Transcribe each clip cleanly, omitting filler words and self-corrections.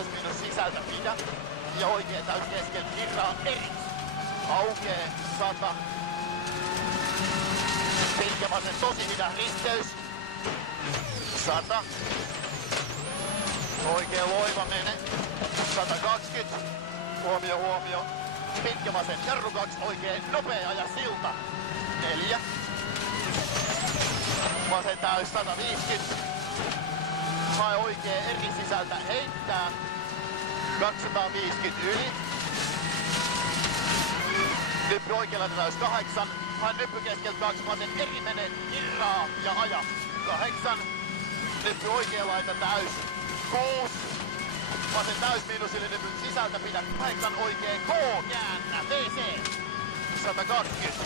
täysmiinus sisältä pidä. Ja oikein täys keskeltä kirraa eri. Aukee 100. Pitkä vasen tosi hidas risteys. 100. Oikein loiva mene. 120. Huomio. Pitkä vasen jarru 2. Oikein nopea aja silta. 4. Vasen täys 150. Hae oikein eri sisältä heittää. 250 yli. Nyppy oikealla täys 8. Hae nyppy keskeltä 2. Vasen eri menee. Kirraa ja aja. 8. Nyppy oikea laita täys. 6. Vasen täys miinus yli nypyn sisältä pidä. 8 oikein K. Käännä. VC. 120.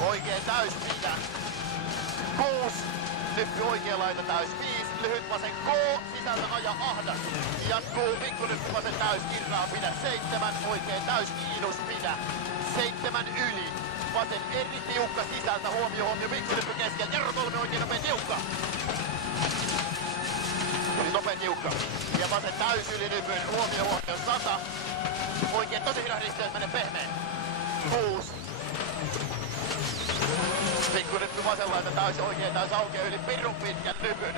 Oikein täys pidä. 6. Nyppy oikea laita täys 5. Lyhyt vasen K. Sisältä aja ahdas. Jatkuu pikku nyppy vasen täys kirraa pidä. 7. Oikein täys miinus pidä. 7 yli. Vasen eri tiukka sisältä. Huomio. Pikku nyppy keskellä. Jarru 3 oikein nopea tiukka. Nopea tiukka. Ja vasen täys yli nypyn. Huomio. 100. Oikein tosi hidas risteys menee pehmeen. 6. Pikku nyppy vasen laita täys oikein täys aukeaa yli pirun pitkän nypyn.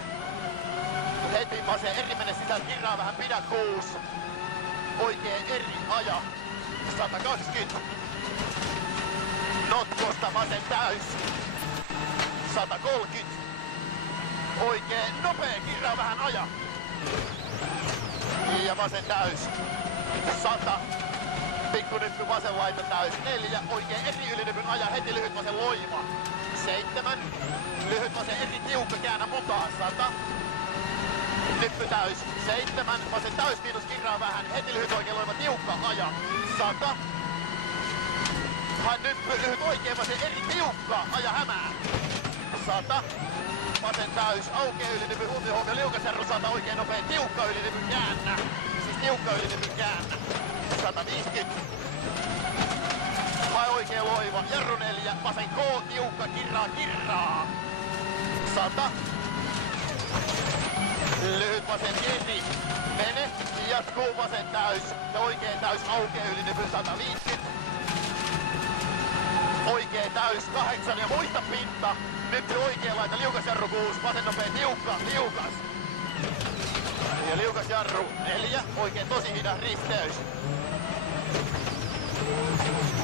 Heti vasen eri mene sisältä kirraa vähän pidä 6. Oikein eri aja. 120. Notkosta vasen täys. 130. Oikein nopea kirraa vähän aja. Ja vasen täys. 100. Pikku nyppy vasen laita täys 4. Oikein eri ylinypyn aja heti lyhyt vasen loima. 7. Lyhyt vasen eri tiukka käännä mukaan 100. Nyppy täys 7. Vasen täys miinus kirraa vähän heti lyhyt oikein loima tiukka aja. 100. Hae nyppy lyhyt oikein vasen eri tiukka aja hämää. 100. Vasen täys aukee ylinypyn huomio liukas jarru 100 oikein nopea tiukka ylinypyn käännä. Siis tiukka ylinypyn käännä. 150. Hae oikein loiva. Jarru 4. Vasen K. Tiukka. Kirraa. 100. Lyhyt vasen eri. Mene. Jatkuu vasen täys. Ja oikein täys aukee ylinypyn 150. Oikein täys 8 ja muista pinta. Nyppy oikein laita liukas jarru 6. Vasen nopea tiukka. Liukas. Ja liukas jarru 4. Oikein tosi hidas risteys.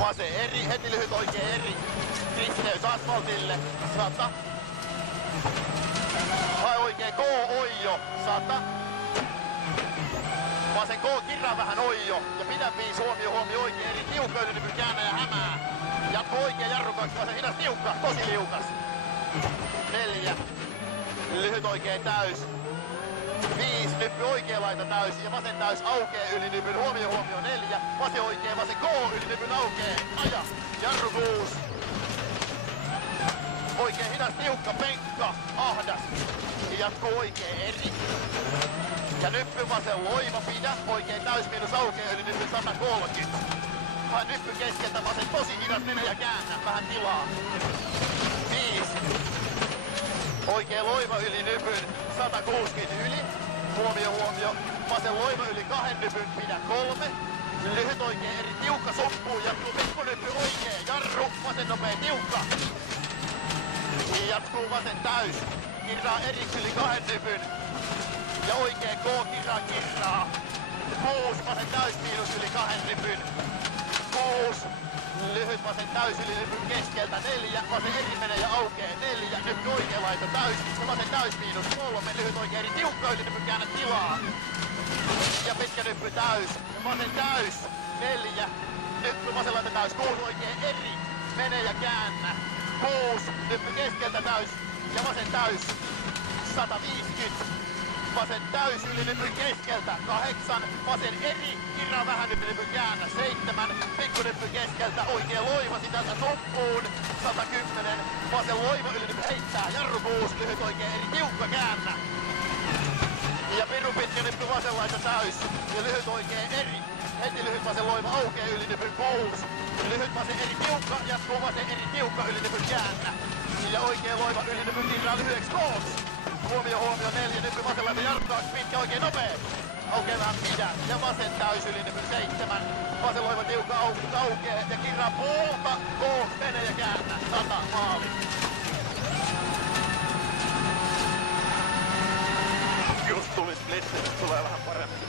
Vasen eri, heti lyhyt oikein eri. Risteys asfaltille, 100. Hae oikein K, Oijo, 100. Vasen K, kirraa vähän Oijo. Ja pidä 5, huomio oikein eri. Tiukka ylinypy käännä ja hämää. Jatko oikein jarru 2, vasen hidas tiukka, tosi liukas. 4. Lyhyt oikein täys. 5, nyppy oikea laita täys ja vasen täys aukee yli nypyn. Huomio 4. Vasen oikein, vasen K yli nypyn aukee. Aja. Jarru 6. Oikein hidas tiukka penkka. Ahdas. Jatkuu oikein eri. Ja nyppy vasen loiva pidä. Oikein täys miinus aukee yli nypyn 130. Hae nyppy keskeltä vasen tosi hidas mene ja käännä. Vähän tilaa. 5. Oikein loiva yli nypyn. 160 yli. Huomio. Vasen loiva yli 2 nypyn, pidä 3. Lyhyt oikein eri tiukka soppuu, jatkuu pikku nyppy oikein, jarru, vasen nopea tiukka. Jatkuu vasen täys, kirraa eri yli 2 nypyn. Ja oikein K, kirraa. 6, vasen täys miinus yli 2 nypyn. 6. Lyhyt vasen täys yli nypyn keskeltä 4, vasen eri menee ja aukee 4, nyppy oikea laita täys, ja vasen täys miinus 3, lyhyt oikein eri tiukka yli nypyn käännä tilaa. Ja pitkä nyppy täys, vasen täys 4, nyppy vasen laita täys, 6 oikein eri, menee ja käännä. 6, nyppy keskeltä täys ja vasen täys 150. Vasen täys yli nypyn keskeltä 8, vasen eri, kirraa vähän yli nypyn käännä 7, pikku nyppy keskeltä oikein loiva sisältä suppuun 110, vasen loiva yli nypyn heittää jarru 6, lyhyt oikein eri tiukka käännä. Ja pirun pitkä nyppy vasen laita täys ja lyhyt oikein eri, heti lyhyt vasen loiva aukeaa yli nypyn 6, lyhyt vasen eri tiukka, jatkuu vasen eri tiukka yli nypyn käännä. Ja oikein loiva yli nypyn kirraa lyhyeksi 6. Huomio 4, nyppy vasen laita jarru 2, pitkä oikein nopee. Aukee vähän pidä. Ja vasen täysylinen 7. Vasen loiva tiukka aukee. Ja Kirra puolta. Mene ja käännä. 100 maali. Just tuli splitti, nyt tulee vähän paremmin.